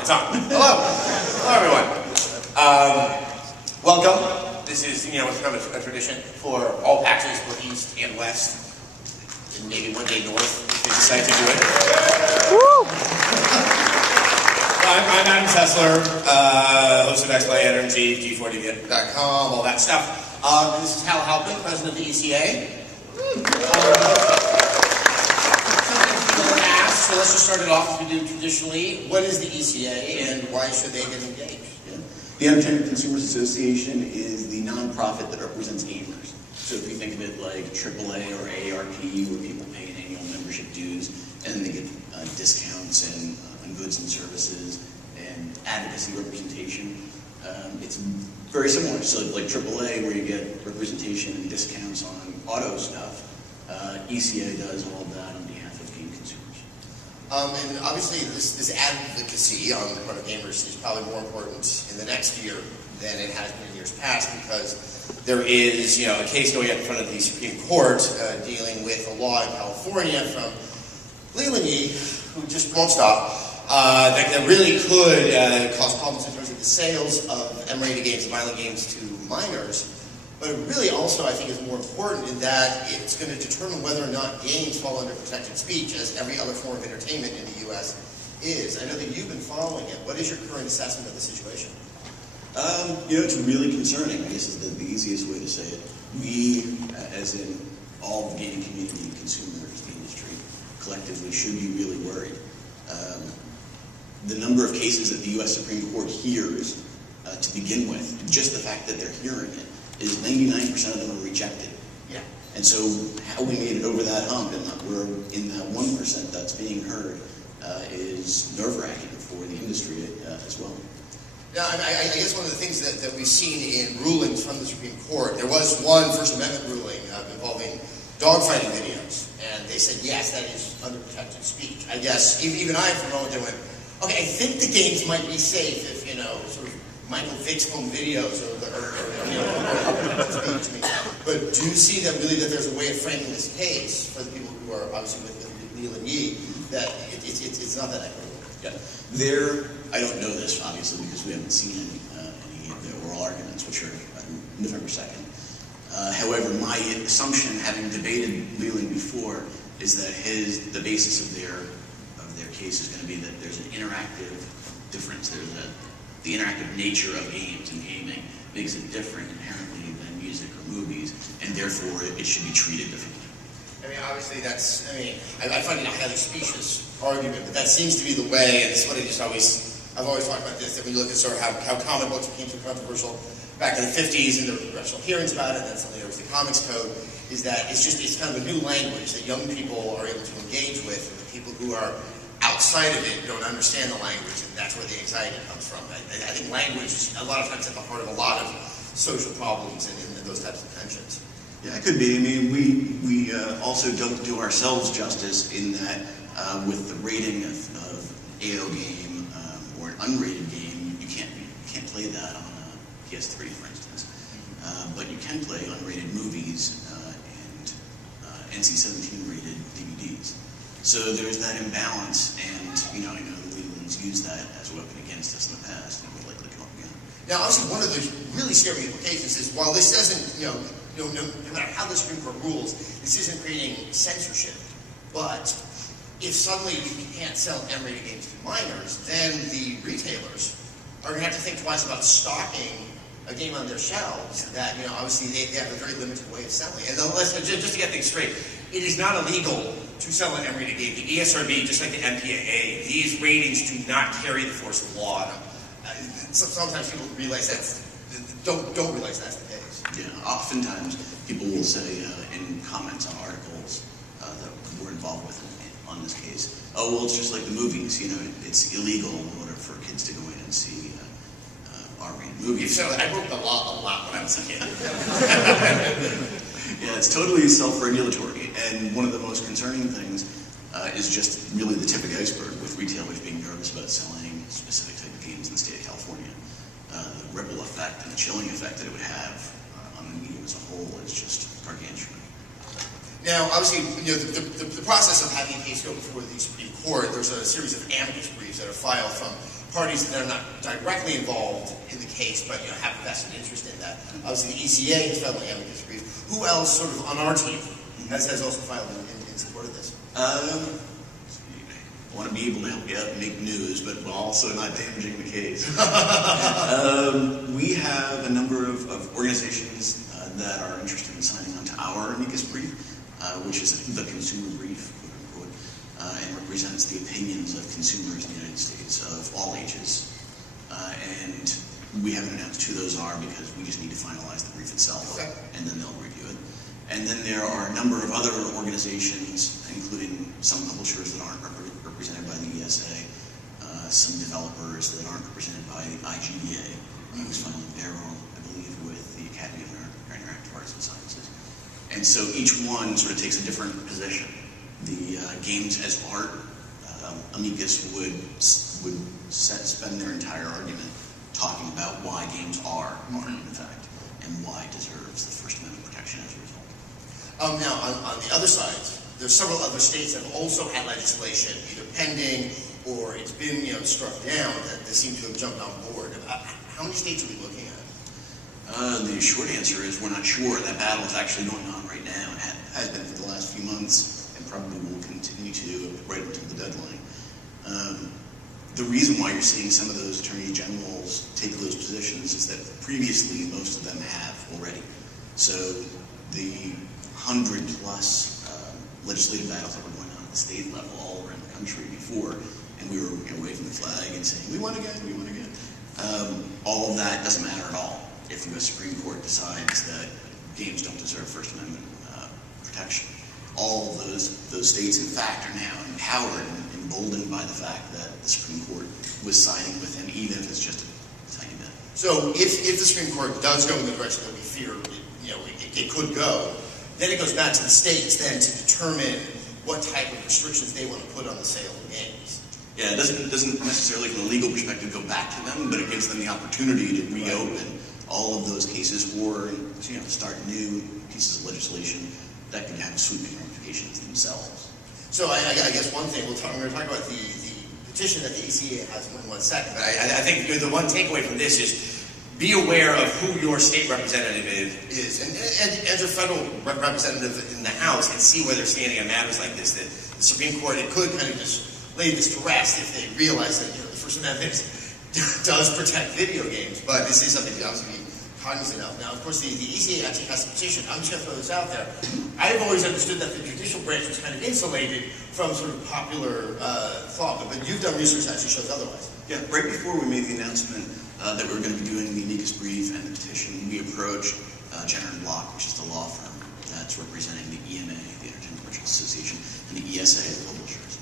It's on. Hello. Hello, everyone. Welcome. This is, it's kind of a tradition for all PAXs, both East and West, and maybe one day North, if they decide to do it. Woo! I'm Adam Sessler, host of XPlayEnergy, G4DV.com, all that stuff. This is Hal Halpin, president of the ECA. So let's just start it off as we do traditionally. What is the ECA and why should they get engaged? Yeah. The Entertainment Consumers Association is the nonprofit that represents gamers. So if you think of it like AAA or AARP, where people pay an annual membership dues and then they get discounts on goods and services and advocacy representation, it's very similar. So like AAA, where you get representation and discounts on auto stuff, ECA does all of that on behalf of game consumers. And obviously this advocacy on the part of gamers is probably more important in the next year than it has been in years past, because there is a case going up in front of the Supreme Court dealing with a law in California from Leland Yee, who just won't stop, that really could cause problems in terms of the sales of M-rated games and violent games to minors. But it really also, I think, is more important in that it's going to determine whether or not games fall under protected speech, as every other form of entertainment in the U.S. is. I know that you've been following it. What is your current assessment of the situation? It's really concerning. I guess is the easiest way to say it. We, as in all the gaming community, consumers, the industry, collectively should be really worried. The number of cases that the U.S. Supreme Court hears to begin with, just the fact that they're hearing it, is 99% of them are rejected. Yeah. And so how we made it over that hump and that we're in that 1% that's being heard is nerve-wracking for the industry as well. Now, I guess one of the things that we've seen in rulings from the Supreme Court, there was one First Amendment ruling involving dogfighting videos, and they said, yes, that is under protected speech. I guess even I, for a moment, there went, okay, I think the games might be safe if, sort of Michael Vick's home videos But do you see that really that there's a way of framing this case for the people who are obviously with Leland Yee that it's not that equitable? Yeah, I don't know this obviously because we haven't seen any of the oral arguments, which are November 2nd. However, my assumption, having debated Leland before, is that the basis of their case is going to be that there's an interactive difference. The interactive nature of games and gaming makes it different inherently than music or movies, and therefore it should be treated differently. I mean, obviously I find it a highly specious argument, but that seems to be the way, and it's what I've always talked about this, that when you look at sort of how comic books became so controversial back in the 50s and there were congressional hearings about it, and then suddenly there was the Comics Code, is that it's kind of a new language that young people are able to engage with, and the people who are outside of it don't understand the language, and that's where the anxiety comes from. I think language is a lot of times at the heart of a lot of social problems and those types of tensions. Yeah, it could be. I mean, we also don't do ourselves justice in that with the rating of AO game or an unrated game, you can't play that on a PS3, for instance. But you can play unrated movies and NC-17 rated DVDs. So there's that imbalance, and I know the Leland's used that as a weapon against us in the past, and would likely come up again. Now, obviously, one of the really scary implications is while this doesn't, no matter how the Supreme Court rules, this isn't creating censorship. But if suddenly you can't sell M-rated games to minors, then the retailers are going to have to think twice about stocking a game on their shelves that, obviously they have a very limited way of selling. And just to get things straight, it is not illegal to sell an M-rated game. The ESRB, just like the MPAA, these ratings do not carry the force of law. Sometimes people don't realize that's the case. Yeah, oftentimes people will say in comments on articles that we're involved with on this case, oh, well, it's just like the movies, it's illegal in order for kids to go in and see R-rated movies. So I broke the law a lot when I was a kid. Yeah, it's totally self-regulatory, and one of the most concerning things is just really the tip of the iceberg with retailers being nervous about selling specific type of games in the state of California. The ripple effect and the chilling effect that it would have on the medium as a whole is just gargantuan. Now, obviously, the process of having a case go before the Supreme Court, there's a series of amicus briefs that are filed from parties that are not directly involved in the case, but have a vested interest in that. Obviously, the ECA has filed an amicus brief. Who else, sort of on our team, has also filed in support of this? I want to be able to help you out and make news, but while also not damaging the case. We have a number of organizations that are interested in signing on to our amicus brief, which is the consumer brief, quote unquote, and represents the opinions of consumers in the United States of all ages. And we haven't announced who those are because we just need to finalize the brief itself, okay, and then they'll review it. And then there are a number of other organizations, including some publishers that aren't represented by the ESA, some developers that aren't represented by the IGDA, who's filing their own, I believe, with the Academy of Interactive Arts and Sciences. And so each one sort of takes a different position. The games as art amicus would spend their entire argument talking about why games are art, in fact, and why it deserves the First Amendment protection as a result. Now, on the other side, there's several other states that have also had legislation, either pending or it's been struck down, that they seem to have jumped on board. How many states are we looking at? The short answer is we're not sure. That battle is actually going on right now. It has been for the last few months and probably will continue to right until the deadline. The reason why you're seeing some of those attorney generals take those positions is that previously most of them have already. So the 100+ legislative battles that were going on at the state level all around the country before, and we were waving the flag and saying, we won again, we won again. All of that doesn't matter at all if the U.S. Supreme Court decides that games don't deserve First Amendment protection. All of those states, in fact, are now empowered and emboldened by the fact that the Supreme Court was siding with them, even if it's just a tiny bit. So if the Supreme Court does go in the direction that we fear it could go, then it goes back to the states then to determine what type of restrictions they want to put on the sale of games. Yeah, it doesn't necessarily from a legal perspective go back to them, but it gives them the opportunity to reopen all of those cases or start new pieces of legislation that could have sweeping ramifications themselves. So I guess one thing, we're going to talk about the petition that the ECA has in 1 second, but I think the one takeaway from this is be aware of who your state representative is and your federal representative in the House, and see where they're standing on matters like this. That the Supreme Court, it could kind of just lay this to rest if they realize that the First Amendment does protect video games, but this is something to obviously be cognizant of. Now, of course, the ECA actually has a petition. I'm just going to throw this out there. I've always understood that the judicial branch was kind of insulated from sort of popular thought, but you've done research that actually shows otherwise. Yeah, right before we made the announcement that we were going to be doing the amicus brief and the petition, we approached Jenner & Block, which is the law firm that's representing the EMA, the Entertainment Merchants Association, and the ESA, the publishers.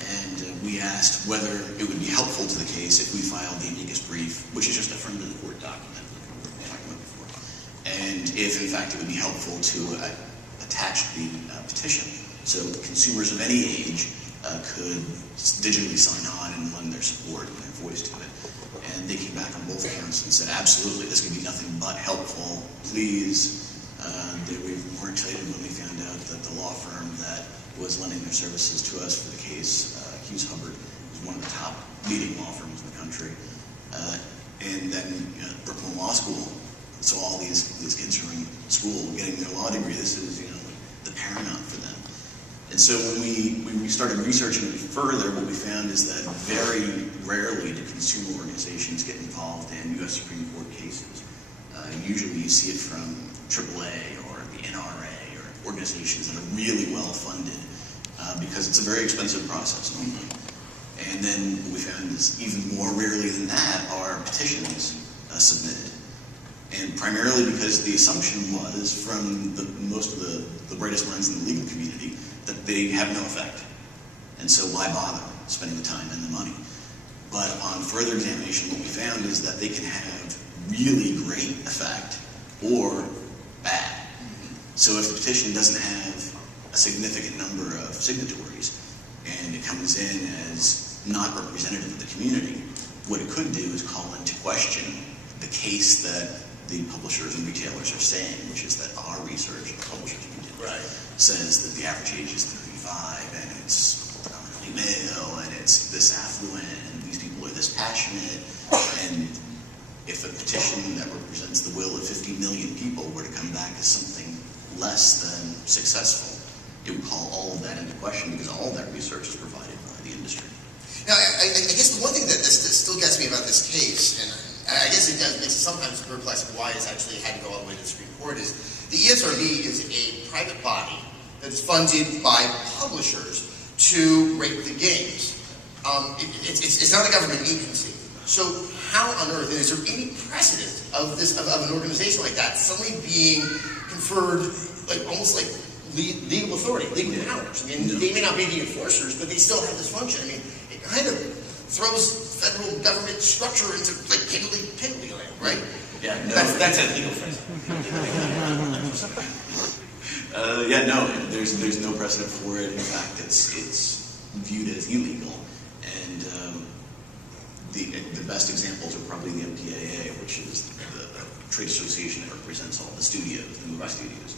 And we asked whether it would be helpful to the case if we filed the amicus brief, which is just a friend of the court document, like we were talking about before, and if, in fact, it would be helpful to attach the petition so consumers of any age could digitally sign on and lend their support and their voice to it. And they came back on both counts and said, absolutely, this could be nothing but helpful. Please. They were more excited when we found out that the law firm that was lending their services to us for the case, Hughes Hubbard, was one of the top leading law firms in the country. And then Brooklyn Law School. So all these kids are in school getting their law degree. This is the paramount for them. And so when we started researching it further, what we found is that very rarely do consumer organizations get involved in U.S. Supreme Court cases. Usually you see it from AAA or the NRA or organizations that are really well funded because it's a very expensive process normally. And then what we found is even more rarely than that are petitions submitted. And primarily because the assumption was from most of the brightest minds in the legal community that they have no effect. And so why bother spending the time and the money? But upon further examination, what we found is that they can have really great effect or bad. So if the petition doesn't have a significant number of signatories and it comes in as not representative of the community, what it could do is call into question the case that the publishers and retailers are saying, which is that our research, the publishers and retailers, says that the average age is 35 and it's predominantly male and it's this affluent and these people are this passionate, and if a petition that represents the will of 50 million people were to come back as something less than successful, it would call all of that into question because all of that research is provided by the industry. Now, I guess the one thing that still gets me about this case, and I guess it makes it sometimes perplexing why it's actually had to go all the way to the Supreme Court, is the ESRB is a private body that is funded by publishers to rate the games. It's not a government agency. So how on earth, and is there any precedent of an organization like that suddenly being conferred almost like legal authority, legal powers? I mean, they may not be the enforcers, but they still have this function. I mean, it kind of throws federal government structure into like piddly land, right? Yeah, no. That's a legal phrase. There's no precedent for it. In fact, it's viewed as illegal. And the best examples are probably the MPAA, which is the trade association that represents all the studios, the movie studios.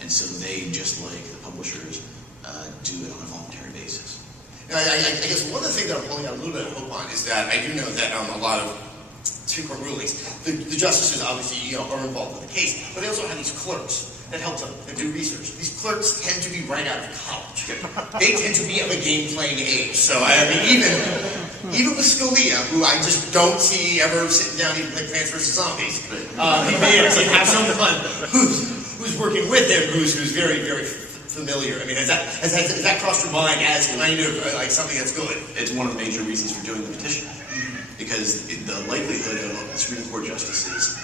And so they, just like the publishers, do it on a voluntary basis. Now, I guess one of the things that I'm holding out a little bit of hope on is that I do know that a lot of Supreme Court rulings, the justices obviously are involved with the case, but they also have these clerks that help them and do research. These clerks tend to be right out of college. They tend to be of a game-playing age. So I mean, even with Scalia, who I just don't see ever sitting down even play Plants vs. Zombies, he may have someone who's working with him who's very, very familiar. I mean, has that crossed your mind as kind of like something that's good? It's one of the major reasons for doing the petition, because the likelihood of the Supreme Court justices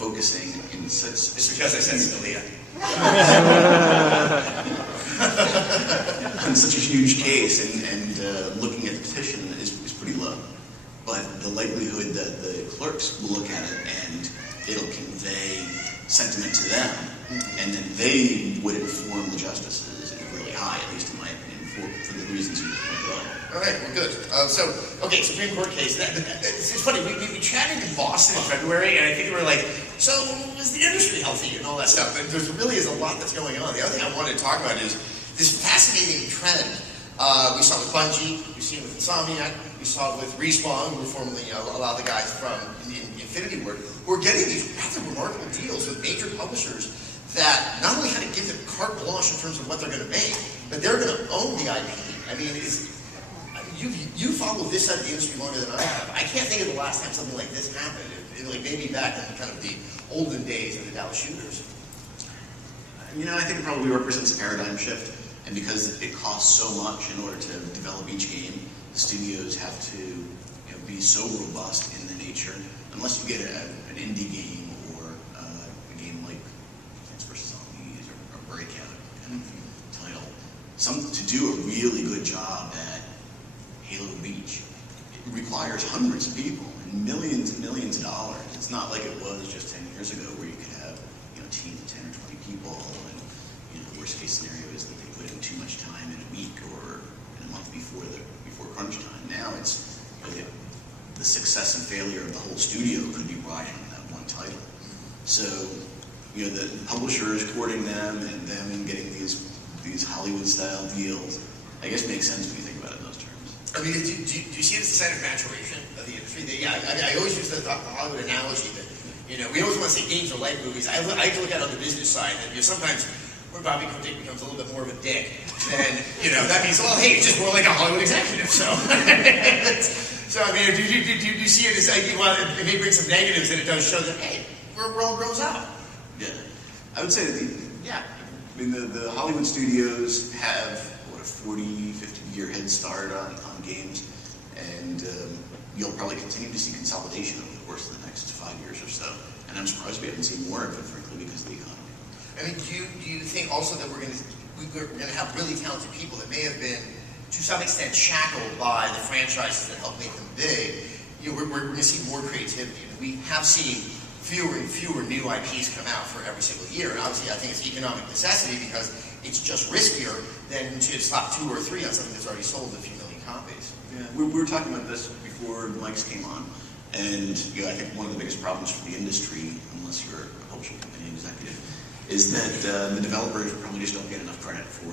focusing in such... It's because I said Scalia. on such a huge case and looking at the petition is pretty low. But the likelihood that the clerks will look at it and it'll convey sentiment to them, and then they would inform the justices is really high, at least in my opinion, for the reasons you pointed out. All right, well, good. Okay, Supreme Court case. It's funny, we chatted in Boston in February, and I think we were like, so is the industry healthy and all that stuff? But there really is a lot that's going on. The other thing I wanted to talk about is this fascinating trend. We saw it with Bungie, we've seen it with Insomniac, we saw it with Respawn, who formerly allowed the guys from Infinity Ward, who are getting these rather remarkable deals with major publishers that not only kind of give them carte blanche in terms of what they're going to make, but they're going to own the IP. I mean, you follow this side of the industry longer than I have. I can't think of the last time something like this happened. Like maybe back in kind of the olden days of the Dallas shooters. I think it probably represents a paradigm shift. And because it costs so much in order to develop each game, the studios have to be so robust in the nature. Unless you get an indie game or a game like Plants vs. Zombies or Breakout kind of title, to do a really good job at Halo Beach, it requires hundreds of people and millions of dollars. It's not like it was just 10 years ago where you could have a team of 10 or 20 people, and the worst case scenario is that they put in too much time in a week or in a month before crunch time. Now it's the success and failure of the whole studio could be riding on that one title. So the publishers courting them and them getting these Hollywood style deals, I guess makes sense when you think about it in those terms. I mean, do you see it as a sign of maturation of the industry? I always use the Hollywood analogy that, we always want to say games are like movies. I like to look at it on the business side, that sometimes when Bobby Kotick becomes a little bit more of a dick, then, that means, well, hey, it's just more like a Hollywood executive, so. So, I mean, do you see it as, well, it may bring some negatives, and it does show that, hey, we're all grows out. Yeah. I would say that, the Hollywood studios have, a 40, 50-year head start on games, and you'll probably continue to see consolidation over the course of the next 5 years or so. And I'm surprised we haven't seen more of it, frankly, because of the economy. I mean, do you think also that we're going to have really talented people that may have been, to some extent, shackled by the franchises that helped make them big? We're going to see more creativity. We have seen fewer and fewer new IPs come out for every single year. And obviously, I think it's economic necessity because it's just riskier than to slap 2 or 3 on something that's already sold a few million copies. Yeah, we were talking about this before the mics came on. And I think one of the biggest problems for the industry, unless you're a publishing company executive, is that the developers probably just don't get enough credit for